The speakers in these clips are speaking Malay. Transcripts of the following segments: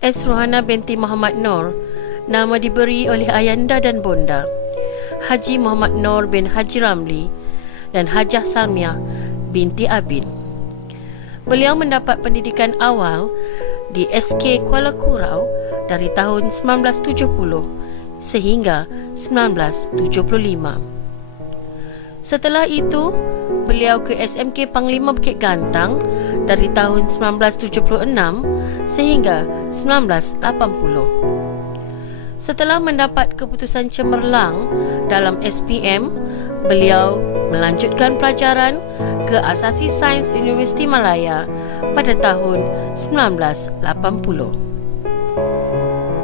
S. Rohana binti Muhammad Noor, nama diberi oleh ayanda dan bonda, Haji Muhammad Noor bin Haji Ramli dan Hajah Salmiah binti Abin. Beliau mendapat pendidikan awal di SK Kuala Kurau dari tahun 1970 sehingga 1975. Setelah itu, beliau ke SMK Panglima Bukit Gantang dari tahun 1976 sehingga 1980. Setelah mendapat keputusan cemerlang dalam SPM, beliau melanjutkan pelajaran ke Asasi Sains Universiti Malaya pada tahun 1980.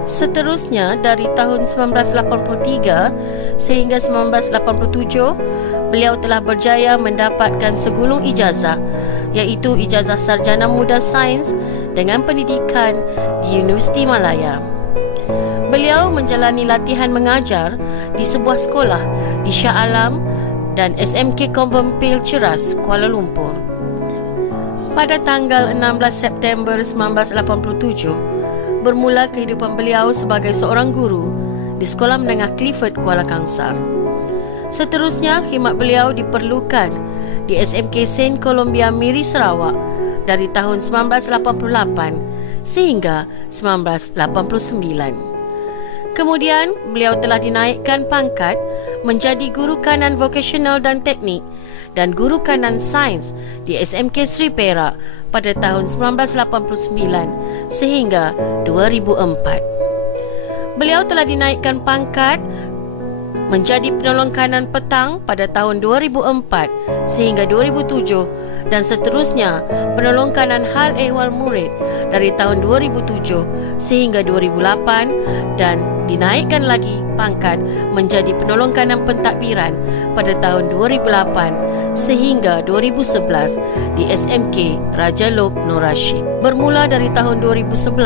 Seterusnya, dari tahun 1983 sehingga 1987, beliau telah berjaya mendapatkan segulung ijazah, iaitu Ijazah Sarjana Muda Sains dengan pendidikan di Universiti Malaya. Beliau menjalani latihan mengajar di sebuah sekolah di Shah Alam dan SMK Konvenpil Ceras, Kuala Lumpur. Pada tanggal 16 September 1987, bermula kehidupan beliau sebagai seorang guru di Sekolah Menengah Clifford, Kuala Kangsar. Seterusnya, khidmat beliau diperlukan di SMK Saint Columbia Miri, Sarawak dari tahun 1988 sehingga 1989. Kemudian, beliau telah dinaikkan pangkat menjadi guru kanan vokasional dan teknik dan guru kanan sains di SMK Sri Perak pada tahun 1989 sehingga 2004. Beliau telah dinaikkan pangkat menjadi penolong kanan petang pada tahun 2004 sehingga 2007 dan seterusnya penolong kanan hal ehwal murid dari tahun 2007 sehingga 2008 dan dinaikkan lagi pangkat menjadi penolong kanan pentadbiran pada tahun 2008 sehingga 2011 di SMK Raja Lop Nur Rashid. Bermula dari tahun 2011,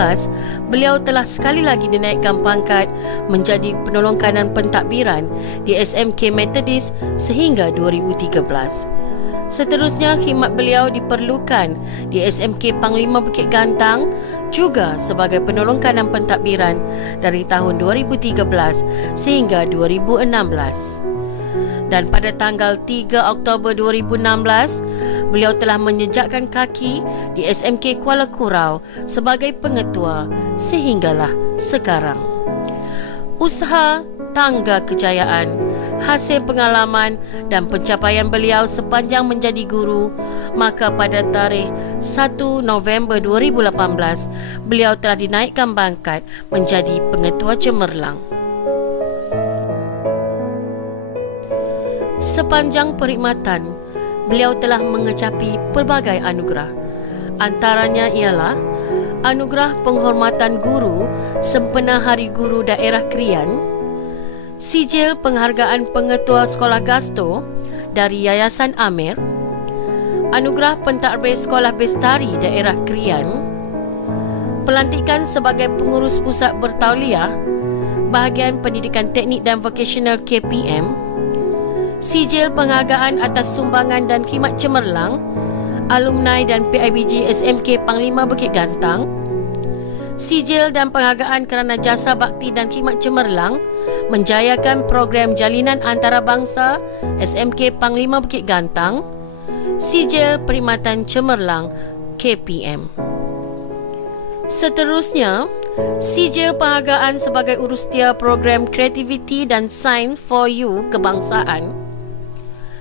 beliau telah sekali lagi dinaikkan pangkat menjadi penolong kanan pentadbiran di SMK Methodist sehingga 2013. Seterusnya, khidmat beliau diperlukan di SMK Panglima Bukit Gantang juga sebagai penolong kanan pentadbiran dari tahun 2013 sehingga 2016. Dan pada tanggal 3 Oktober 2016, beliau telah menjejakkan kaki di SMK Kuala Kurau sebagai pengetua sehinggalah sekarang. Usaha, tangga kejayaan, hasil pengalaman dan pencapaian beliau sepanjang menjadi guru, maka pada tarikh 1 November 2018, beliau telah dinaikkan pangkat menjadi pengetua cemerlang. Sepanjang perkhidmatan, beliau telah mengecapi pelbagai anugerah. Antaranya ialah Anugerah Penghormatan Guru sempena Hari Guru Daerah Krian, Sijil Penghargaan Pengetua Sekolah Gasto dari Yayasan Amir, Anugerah Pentadbir Sekolah Bestari Daerah Krian, pelantikan sebagai Pengurus Pusat Bertauliah Bahagian Pendidikan Teknik dan Vokasional KPM, Sijil Penghargaan atas Sumbangan dan Khidmat Cemerlang Alumni dan PIBG SMK Panglima Bukit Gantang, Sijil dan Penghargaan kerana Jasa Bakti dan Khidmat Cemerlang menjayakan program Jalinan Antarabangsa SMK Panglima Bukit Gantang, Sijil Perkhidmatan Cemerlang KPM. Seterusnya, Sijil Penghargaan sebagai Urustia Program Creativity dan Science for You Kebangsaan,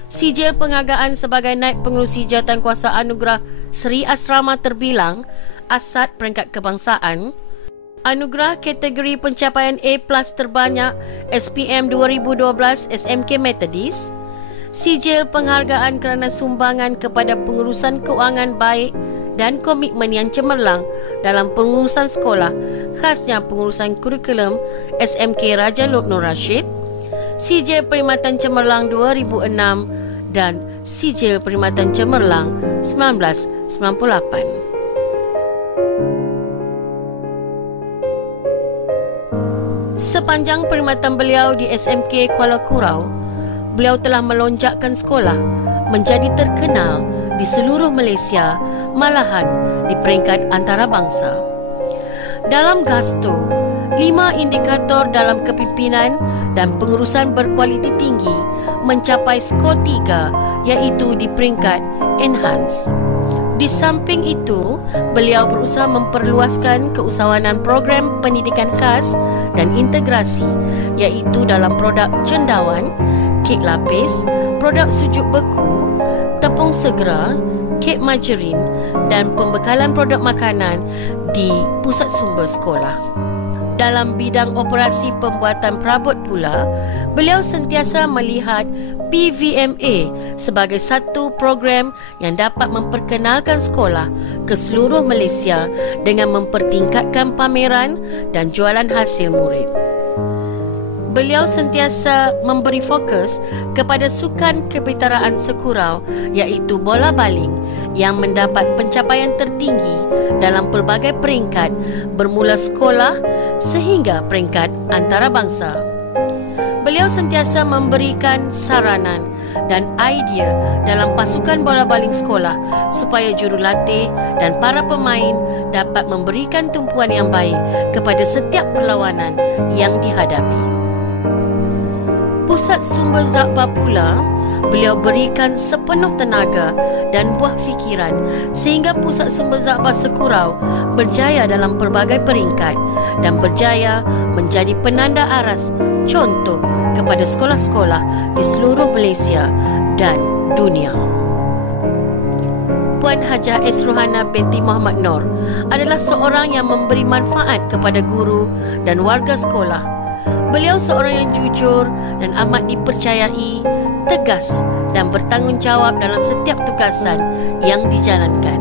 Sijil Penghargaan sebagai Naib Pengerusi Jawatankuasa Anugerah Seri Asrama Terbilang Asad Peringkat Kebangsaan, Anugerah kategori pencapaian A+ terbanyak SPM 2012 SMK Methodist, Sijil Penghargaan kerana sumbangan kepada pengurusan keuangan baik dan komitmen yang cemerlang dalam pengurusan sekolah, khasnya pengurusan kurikulum SMK Raja Lop Nur Rashid, Sijil Perkhidmatan Cemerlang 2006 dan Sijil Perkhidmatan Cemerlang 1998. Sepanjang perkhidmatan beliau di SMK Kuala Kurau, beliau telah melonjakkan sekolah menjadi terkenal di seluruh Malaysia, malahan di peringkat antarabangsa. Dalam GASTO, 5 indikator dalam kepimpinan dan pengurusan berkualiti tinggi mencapai skor 3, iaitu di peringkat Enhance. Di samping itu, beliau berusaha memperluaskan keusahawanan program pendidikan khas dan integrasi, iaitu dalam produk cendawan, kek lapis, produk sujuk beku, tepung segera, kek margarin dan pembekalan produk makanan di pusat sumber sekolah. Dalam bidang operasi pembuatan perabot pula, beliau sentiasa melihat PVMA sebagai satu program yang dapat memperkenalkan sekolah ke seluruh Malaysia dengan mempertingkatkan pameran dan jualan hasil murid. Beliau sentiasa memberi fokus kepada sukan kebetaraan sekurau, iaitu bola baling yang mendapat pencapaian tertinggi dalam pelbagai peringkat bermula sekolah sehingga peringkat antarabangsa. Beliau sentiasa memberikan saranan dan idea dalam pasukan bola baling sekolah supaya jurulatih dan para pemain dapat memberikan tumpuan yang baik kepada setiap perlawanan yang dihadapi. Pusat Sumber Zakbar pula, beliau berikan sepenuh tenaga dan buah fikiran sehingga Pusat Sumber Zakbar Sekurau berjaya dalam pelbagai peringkat dan berjaya menjadi penanda aras contoh kepada sekolah-sekolah di seluruh Malaysia dan dunia. Puan Hajah S. Rohana binti Muhammad Noor adalah seorang yang memberi manfaat kepada guru dan warga sekolah. Beliau seorang yang jujur dan amat dipercayai, tegas dan bertanggungjawab dalam setiap tugasan yang dijalankan.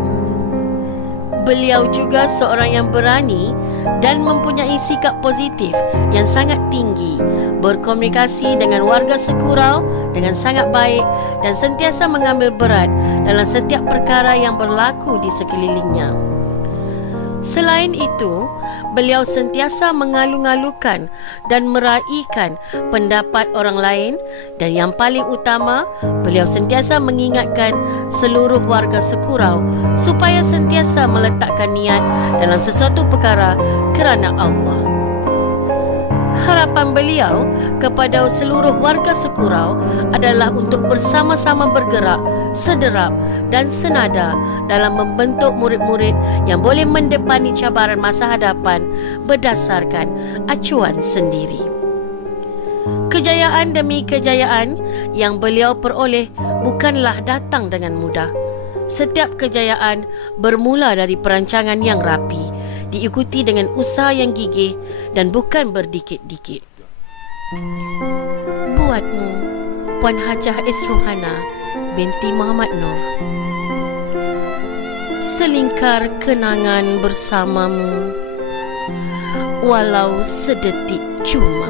Beliau juga seorang yang berani dan mempunyai sikap positif yang sangat tinggi, berkomunikasi dengan warga sekurau dengan sangat baik dan sentiasa mengambil berat dalam setiap perkara yang berlaku di sekelilingnya. Selain itu, beliau sentiasa mengalu-alukan dan meraihkan pendapat orang lain dan yang paling utama, beliau sentiasa mengingatkan seluruh warga sekurau supaya sentiasa meletakkan niat dalam sesuatu perkara kerana Allah. Harapan beliau kepada seluruh warga sekurau adalah untuk bersama-sama bergerak, sederap dan senada dalam membentuk murid-murid yang boleh mendepani cabaran masa hadapan berdasarkan acuan sendiri. Kejayaan demi kejayaan yang beliau peroleh bukanlah datang dengan mudah. Setiap kejayaan bermula dari perancangan yang rapi, diikuti dengan usaha yang gigih dan bukan berdikit-dikit. Buatmu, Puan Hajah S. Rohana binti Muhammad Noor. Selingkar kenangan bersamamu, walau sedetik cuma.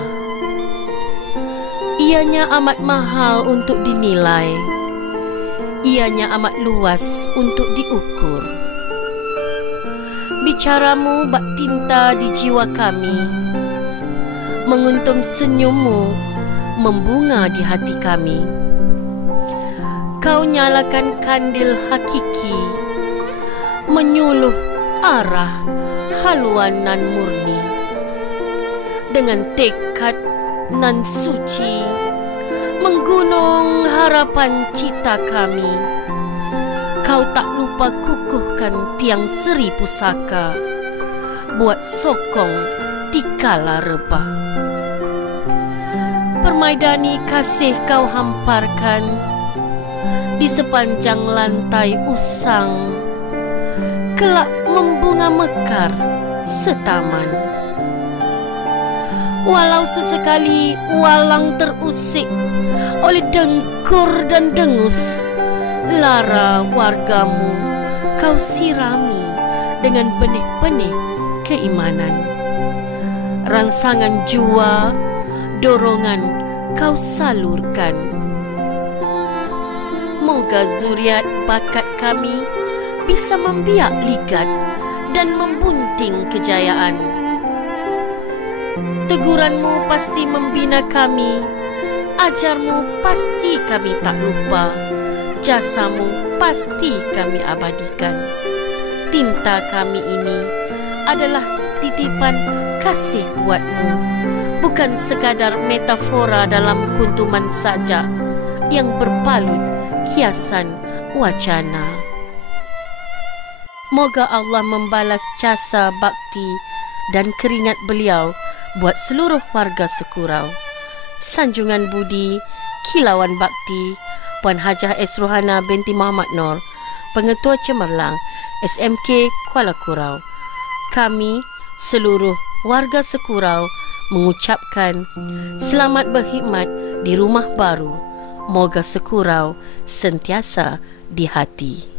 Ianya amat mahal untuk dinilai, ianya amat luas untuk diukur. Bicaramu bak tinta di jiwa kami, menguntum senyummu membunga di hati kami. Kau nyalakan kandil hakiki, menyuluh arah haluan nan murni. Dengan tekad nan suci, menggunung harapan cita kami. Kau tak lupa kukuhkan tiang seri pusaka, buat sokong di kala rebah. Permaidani kasih kau hamparkan di sepanjang lantai usang, kelak membunga mekar setaman. Walau sesekali walang terusik oleh dengkur dan dengus, lara wargamu kau sirami dengan benih-benih keimanan. Rangsangan jua, dorongan kau salurkan. Moga zuriat bakat kami bisa membiak ligat dan membunting kejayaan. Teguranmu pasti membina kami, ajarmu pasti kami tak lupa. Jasamu pasti kami abadikan. Tinta kami ini adalah titipan kasih buatmu, bukan sekadar metafora dalam kuntuman saja yang berbalut kiasan wacana. Moga Allah membalas jasa bakti dan keringat beliau buat seluruh warga Sekurau. Sanjungan budi, kilauan bakti, Puan Hajah S. Rohana binti Muhammad Noor, Pengetua Cemerlang, SMK Kuala Kurau. Kami, seluruh warga Sekurau, mengucapkan selamat berkhidmat di rumah baru. Moga Sekurau sentiasa di hati.